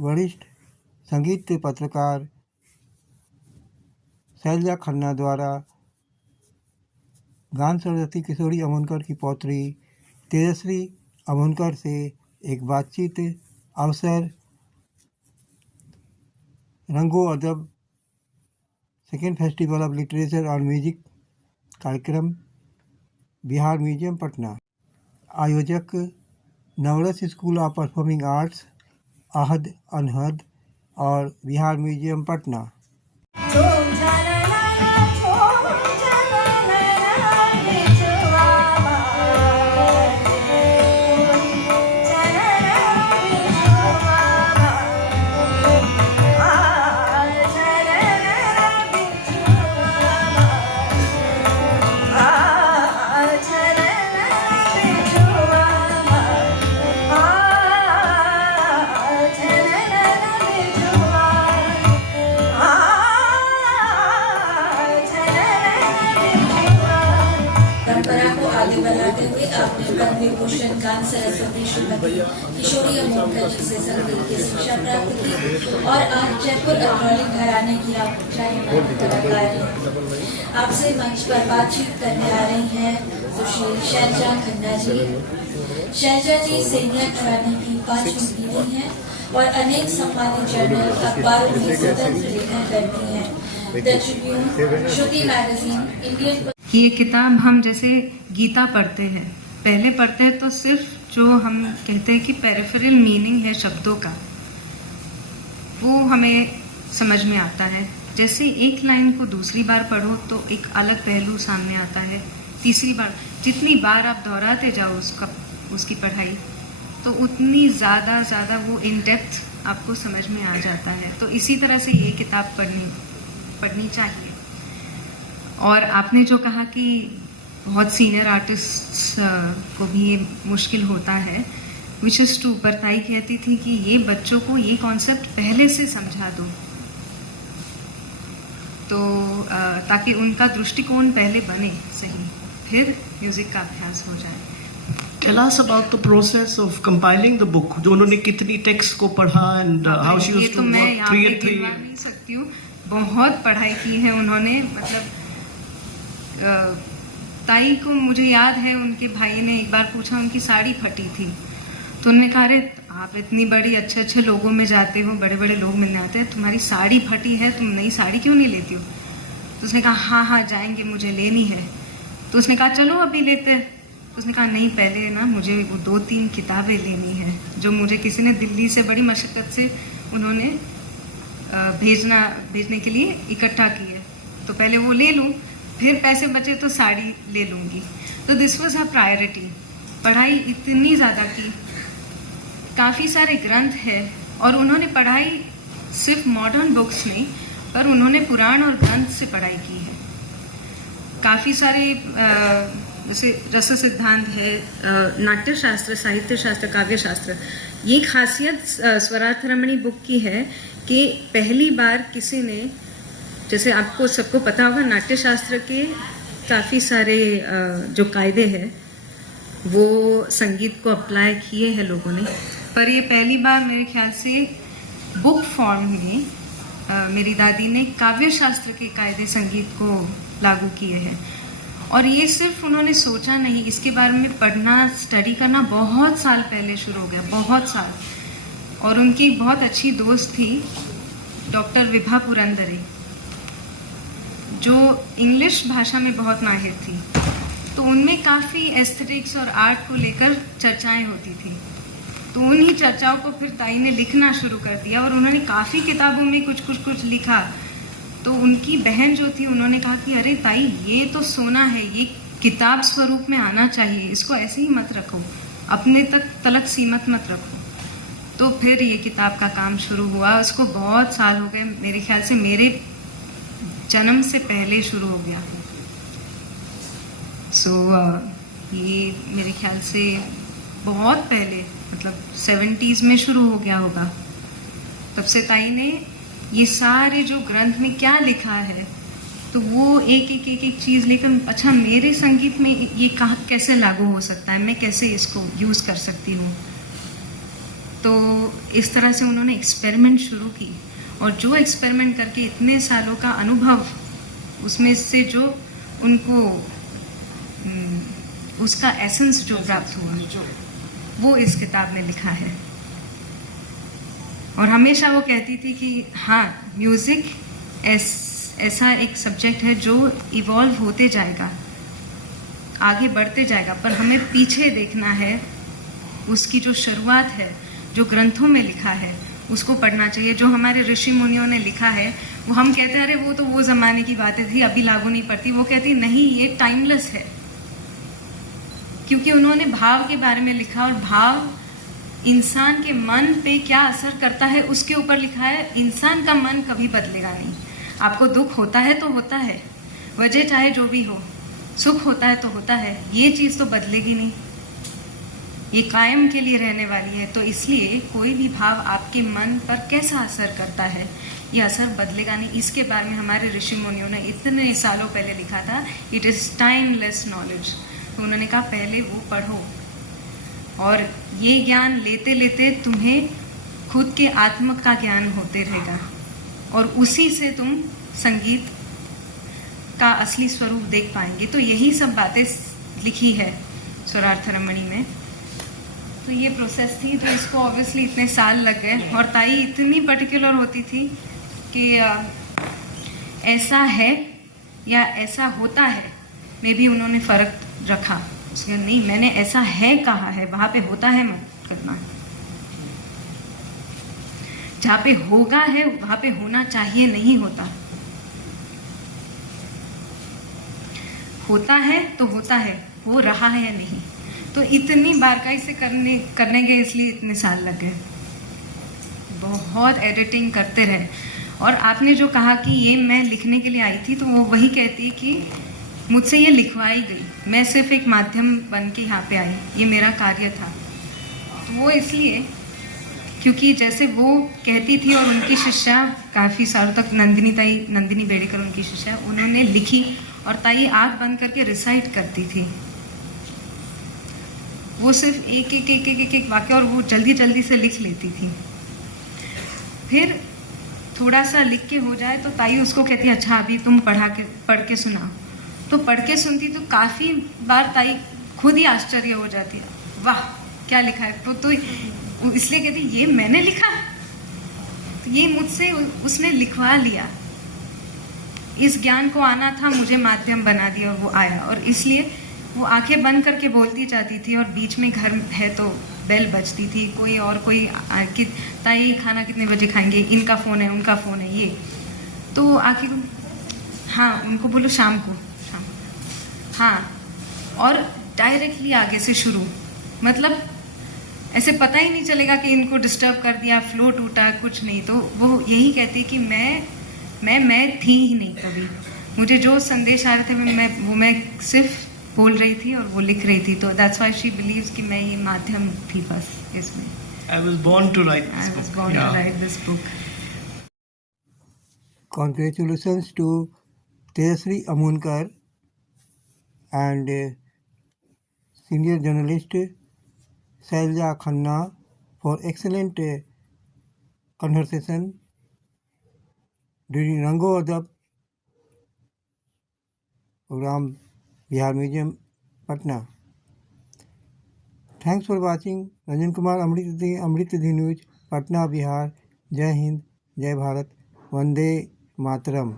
वरिष्ठ संगीत पत्रकार शैलजा खन्ना द्वारा गान सरस्वती किशोरी अमोनकर की पौत्री तेजश्री अमोनकर से एक बातचीत अवसर रंगो अदब सेकेंड फेस्टिवल ऑफ लिटरेचर और म्यूजिक कार्यक्रम बिहार म्यूजियम पटना। आयोजक नवरस स्कूल ऑफ परफॉर्मिंग आर्ट्स अहद अनहद और बिहार म्यूजियम पटना। आगे बढ़ाते हुए आपने पद्म विभूषण गान सरस्वती श्रीमती किशोरी अमोनकर जी से संगीत की शिक्षा प्राप्त की और आज जयपुर अग्रणी घराने की आप कलाकार हैं। आपसे मंच पर बातचीत करने आ रही हैं सुश्री शैलजा खन्ना जी। शैलजा जी सीनियर घराने की 5वीं पीढ़ी हैं और अनेक सम्मानित जर्नल अखबारों में स्वतंत्र लेखन करती हैं। The Tribune, Shruti magazine, Indian. ये किताब हम जैसे गीता पढ़ते हैं, पहले पढ़ते हैं तो सिर्फ जो हम कहते हैं कि पेरिफेरल मीनिंग है शब्दों का वो हमें समझ में आता है। जैसे एक लाइन को दूसरी बार पढ़ो तो एक अलग पहलू सामने आता है। तीसरी बार जितनी बार आप दोहराते जाओ उसकी पढ़ाई तो उतनी ज़्यादा वो इन डेप्थ आपको समझ में आ जाता है। तो इसी तरह से ये किताब पढ़नी चाहिए। और आपने जो कहा कि बहुत सीनियर आर्टिस्ट्स को भी ये मुश्किल होता है, विच इज़ ट्रू, पर ताई कहती थी कि ये बच्चों को ये कॉन्सेप्ट पहले से समझा दो तो ताकि उनका दृष्टिकोण पहले बने सही, फिर म्यूज़िक का अभ्यास हो जाए। Tell us about the process of compiling the book. जो उन्होंने कितनी टेक्स्ट को पढ़ा and how she used to work 3 and 3. मैं यहाँ पे गिनवा नहीं सकती हूँ, बहुत पढ़ाई की है उन्होंने। मतलब ताई को मुझे याद है उनके भाई ने एक बार पूछा, उनकी साड़ी फटी थी तो उन्होंने कहा, अरे आप इतनी बड़ी अच्छे लोगों में जाते हो, बड़े बड़े लोग मिलने आते हैं, तुम्हारी साड़ी फटी है, तुम नई साड़ी क्यों नहीं लेती हो? तो उसने कहा हाँ जाएंगे, मुझे लेनी है। तो उसने कहा चलो अभी लेते हैं। तो उसने कहा नहीं, पहले ना मुझे वो 2-3 किताबें लेनी है जो मुझे किसी ने दिल्ली से बड़ी मशक्क़त से उन्होंने भेजने के लिए इकट्ठा की है, तो पहले वो ले लूँ, फिर पैसे बचे तो साड़ी ले लूँगी। तो दिस वाज हर प्रायोरिटी। पढ़ाई इतनी ज़्यादा की, काफ़ी सारे ग्रंथ है और उन्होंने पढ़ाई सिर्फ मॉडर्न बुक्स नहीं पर उन्होंने पुराण और ग्रंथ से पढ़ाई की है। काफ़ी सारे जैसे रस सिद्धांत है, नाट्य शास्त्र, साहित्य शास्त्र, काव्य शास्त्र। ये खासियत स्वरार्थ रमणी बुक की है कि पहली बार किसी ने, जैसे आपको सबको पता होगा नाट्य शास्त्र के काफ़ी सारे जो कायदे हैं वो संगीत को अप्लाई किए हैं लोगों ने, पर ये पहली बार मेरे ख्याल से बुक फॉर्म में मेरी दादी ने काव्य शास्त्र के कायदे संगीत को लागू किए हैं। और ये सिर्फ उन्होंने सोचा नहीं, इसके बारे में पढ़ना, स्टडी करना बहुत साल पहले शुरू हो गया, बहुत साल। और उनकी बहुत अच्छी दोस्त थी डॉक्टर विभा पुरंदरे, जो इंग्लिश भाषा में बहुत माहिर थी। तो उनमें काफ़ी एस्थेटिक्स और आर्ट को लेकर चर्चाएं होती थी। तो उन्हीं चर्चाओं को फिर ताई ने लिखना शुरू कर दिया और उन्होंने काफ़ी किताबों में कुछ लिखा। तो उनकी बहन जो थी उन्होंने कहा कि अरे ताई ये तो सोना है, ये किताब स्वरूप में आना चाहिए, इसको ऐसे ही मत रखो, अपने तलक सीमित मत रखो। तो फिर ये किताब का काम शुरू हुआ। उसको बहुत साल हो गए, मेरे ख्याल से मेरे जन्म से पहले शुरू हो गया। ये मेरे ख्याल से बहुत पहले, मतलब 70s में शुरू हो गया होगा। तब से ताई ने ये सारे जो ग्रंथ में क्या लिखा है तो वो एक चीज़ लेकर, अच्छा मेरे संगीत में ये कैसे लागू हो सकता है, मैं कैसे इसको यूज़ कर सकती हूँ। तो इस तरह से उन्होंने एक्सपेरिमेंट शुरू की, और जो एक्सपेरिमेंट करके इतने सालों का अनुभव, उसमें से जो उनको उसका एसेंस जो प्राप्त हुआ, वो इस किताब में लिखा है। और हमेशा वो कहती थी कि हाँ, म्यूज़िक ऐसा एक सब्जेक्ट है जो इवॉल्व होते जाएगा, आगे बढ़ते जाएगा, पर हमें पीछे देखना है। उसकी जो शुरुआत है, जो ग्रंथों में लिखा है, उसको पढ़ना चाहिए। जो हमारे ऋषि मुनियों ने लिखा है, वो हम कहते हैं अरे वो तो वो ज़माने की बातें थी, अभी लागू नहीं पड़ती। वो कहती नहीं, ये टाइमलेस है, क्योंकि उन्होंने भाव के बारे में लिखा, और भाव इंसान के मन पे क्या असर करता है उसके ऊपर लिखा है। इंसान का मन कभी बदलेगा नहीं। आपको दुख होता है तो होता है, वजह चाहे जो भी हो, सुख होता है तो होता है, ये चीज़ तो बदलेगी नहीं, ये कायम के लिए रहने वाली है। तो इसलिए कोई भी भाव आपके मन पर कैसा असर करता है, ये असर बदलेगा नहीं। इसके बारे में हमारे ऋषि मुनियों ने इतने सालों पहले लिखा था, इट इज़ टाइमलेस नॉलेज। तो उन्होंने कहा पहले वो पढ़ो, और ये ज्ञान लेते लेते तुम्हें खुद के आत्म का ज्ञान होते रहेगा, और उसी से तुम संगीत का असली स्वरूप देख पाएंगे। तो यही सब बातें लिखी है स्वरार्थ रमणी में। तो ये प्रोसेस थी, तो इसको ऑब्वियसली इतने साल लग गए। और ताई इतनी पर्टिकुलर होती थी कि ऐसा है या ऐसा होता है में भी उन्होंने फ़र्क रखा। उसके नहीं, मैंने ऐसा है कहा है, वहाँ पे होता है मत करना। जहाँ पे होगा है वहाँ पे होना चाहिए, नहीं होता। होता है तो होता है, हो रहा है या नहीं। तो इतनी बारकाई से करने के इसलिए इतने साल लग गए। बहुत एडिटिंग करते रहे। और आपने जो कहा कि ये मैं लिखने के लिए आई थी, तो वो वही कहती है कि मुझसे ये लिखवाई गई, मैं सिर्फ एक माध्यम बन के यहाँ पे आई, ये मेरा कार्य था। तो वो इसलिए क्योंकि जैसे वो कहती थी, और उनकी शिष्या काफ़ी सालों तक नंदिनी बेड़ेकर उनकी शिष्या, उन्होंने लिखी, और ताई आँख बंद करके रिसाइट करती थी। वो सिर्फ एक वाक्य, और वो जल्दी जल्दी से लिख लेती थी। फिर थोड़ा सा लिख के हो जाए तो ताई उसको कहती है अच्छा अभी तुम पढ़ के सुनाओ। तो पढ़ के सुनती तो काफ़ी बार ताई खुद ही आश्चर्य हो जाती है, वाह क्या लिखा है। तो इसलिए कहती ये मैंने लिखा, तो ये मुझसे उसने लिखवा लिया। इस ज्ञान को आना था, मुझे माध्यम बना दिया, और वो आया। और इसलिए वो आंखें बंद करके बोलती जाती थी, और बीच में घर है तो बेल बजती थी, कोई कि ताई खाना कितने बजे खाएंगे, इनका फ़ोन है, उनका फ़ोन है, ये। तो आके हाँ उनको बोलो शाम को हाँ, और डायरेक्टली आगे से शुरू, मतलब ऐसे पता ही नहीं चलेगा कि इनको डिस्टर्ब कर दिया, फ्लो टूटा, कुछ नहीं। तो वो यही कहती कि मैं थी ही नहीं कभी। मुझे जो संदेश आ रहे थे वो मैं सिर्फ बोल रही थी और वो लिख रही थी। तो दैट्स व्हाई शी बिलीव्स कि मैं ये माध्यम थी बस इसमें। I was born to write this book. Congratulations to Tejasri Amonkar and senior journalist Sailja Khanna for excellent conversation during Rango Adab program, Bihar Museum, Patna. Thanks for watching. Ranjan Kumar, Amritadhi News, Patna, Bihar. Jai Hind, Jai Bharat, Vande Mataram.